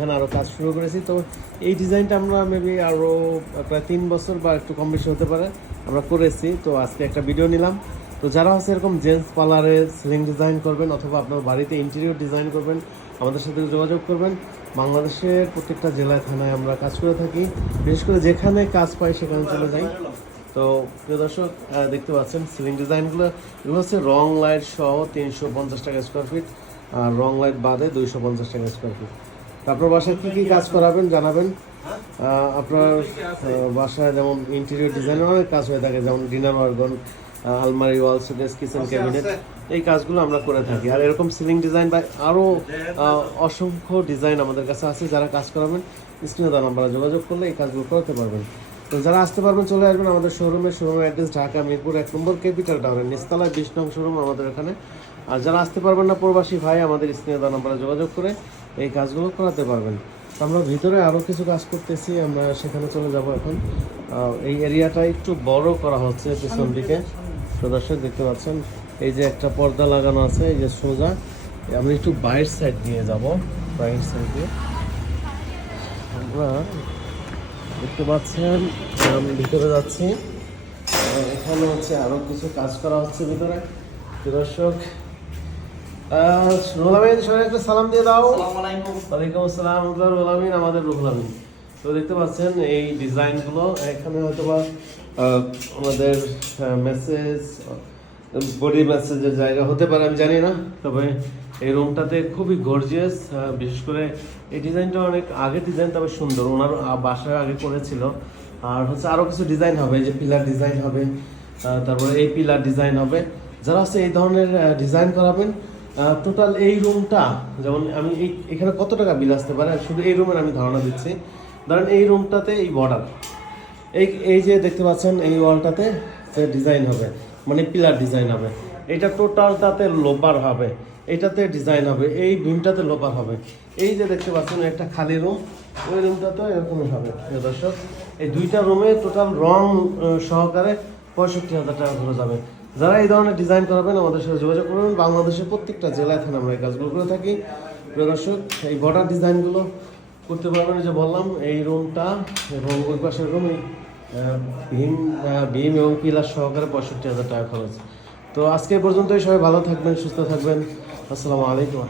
এখানে আরও কাজ শুরু করেছি। তো এই ডিজাইনটা আমরা মেবি আরও প্রায় 3 বছর বা একটু কম বেশি হতে পারে আমরা করেছি। তো আজকে একটা ভিডিও নিলাম। তো যারা হচ্ছে এরকম জেন্টস পার্লারে সিলিং ডিজাইন করবেন অথবা আপনার বাড়িতে ইন্টেরিয়র ডিজাইন করবেন, আমাদের সাথে যোগাযোগ করবেন। বাংলাদেশের প্রত্যেকটা জেলায় থানায় আমরা কাজ করে থাকি, বিশেষ করে যেখানে কাজ পাই সেখানে চলে যাই। তো প্রিয় দর্শক, দেখতে পাচ্ছেন সিলিং ডিজাইনগুলো, এগুলো হচ্ছে রং লাইট সহ 350 টাকা স্কোয়ার ফিট, আর রং লাইট বাদে 250 টাকা স্কোয়ার ফিট। আপনার বাসায় কী কী কাজ করাবেন জানাবেন। আপনার বাসায় যেমন ইন্টেরিয়র ডিজাইনের অনেক কাজ হয়ে থাকে, যেমন ডিনার ওয়ার্গন, আলমারি, ওয়াল শোকেস, কিচেন ক্যাবিনেট, এই কাজগুলো আমরা করে থাকি। আর এরকম সিলিং ডিজাইন বা আরও অসংখ্য ডিজাইন আমাদের কাছে আছে। যারা কাজ করাবেন স্ক্রিনে দেওয়া নাম্বারে যোগাযোগ করলে এই কাজগুলো করতে পারবেন। তো যারা আসতে পারবেন চলে আসবেন আমাদের শোরুমের অ্যাড্রেস ঢাকা মিরপুর 1 নম্বর ক্যাপিটাল টাউনের নিচতলায় 20 নং শোরুম আমাদের এখানে। আর যারা আসতে পারবেন না প্রবাসী ভাই, আমাদের স্ক্রিনে দেওয়া নাম্বারে যোগাযোগ করে এই কাজগুলো করাতে পারবেন। তো আমরা ভিতরে আরও কিছু কাজ করতেছি, আমরা সেখানে চলে যাব এখন। এই এরিয়াটা একটু বড় করা হচ্ছে পিছন দিকে। তো দর্শক দেখতে পাচ্ছেন এই যে একটা পর্দা লাগানো আছে, এই যে সোজা। আমরা একটু বাইরের সাইড দিয়ে যাব, বাইরের সাইড দিয়ে আমরা দেখতে পাচ্ছেন আমি ভিতরে যাচ্ছি। এখানে হচ্ছে আরো কিছু কাজ করা হচ্ছে ভিতরে। দর্শক রুহুল আমিন, সবাই একটা সালাম দিয়ে দাও। ওয়ালাইকুম আসসালাম রুহুল আমিন, আমাদের রুহুল আমিন। তো দেখতে পাচ্ছেন এই ডিজাইনগুলো, এখানে হয়তো বা আমাদের মেসেজ, বডি মেসেজের জায়গা হতে পারে, আমি জানি না। তবে এই রুমটাতে খুবই গর্জিয়াস, বিশেষ করে এই ডিজাইনটা অনেক আগের ডিজাইন, তবে সুন্দর, ওনার বাসায় আগে করেছিল। আর হচ্ছে আরও কিছু ডিজাইন হবে, যে পিলার ডিজাইন হবে, তারপরে এই পিলার ডিজাইন হবে। যারা হচ্ছে এই ধরনের ডিজাইন করাবেন, টোটাল এই রুমটা, যেমন আমি এখানে কত টাকা বিল আসতে পারে শুধু এই রুমের আমি ধারণা দিচ্ছি। ধরেন এই রুমটাতে এই বর্ডার, এই যে দেখতে পাচ্ছেন এই ওয়ালটাতে যে ডিজাইন হবে, মানে পিলার ডিজাইন হবে, এটা টোটালটাতে লোপার হবে, এটাতে ডিজাইন হবে, এই বিমটাতে লোপার হবে। এই যে দেখতে পাচ্ছেন একটা খালি রুম, ওই রুমটাতে এরকমই হবে। দর্শক, এই দুইটা রুমে টোটাল রং সহকারে 65,000 টাকা ধরে যাবে। যারা এই ধরনের ডিজাইন করাবেন আমাদের সাথে যোগাযোগ করবেন। বাংলাদেশের প্রত্যেকটা জেলায় থানা আমরা এই কাজগুলো করে থাকি। প্রিয় দর্শক, এই বর্ডার ডিজাইনগুলো করতে পারবেন, যে বললাম এই রুমটা এবং ওই পাশের রুম, ভীম এবং পিলার সহকারে 65,000 টাকা খরচ। তো আজকে পর্যন্তই, সবাই ভালো থাকবেন, সুস্থ থাকবেন। আসসালামু আলাইকুম।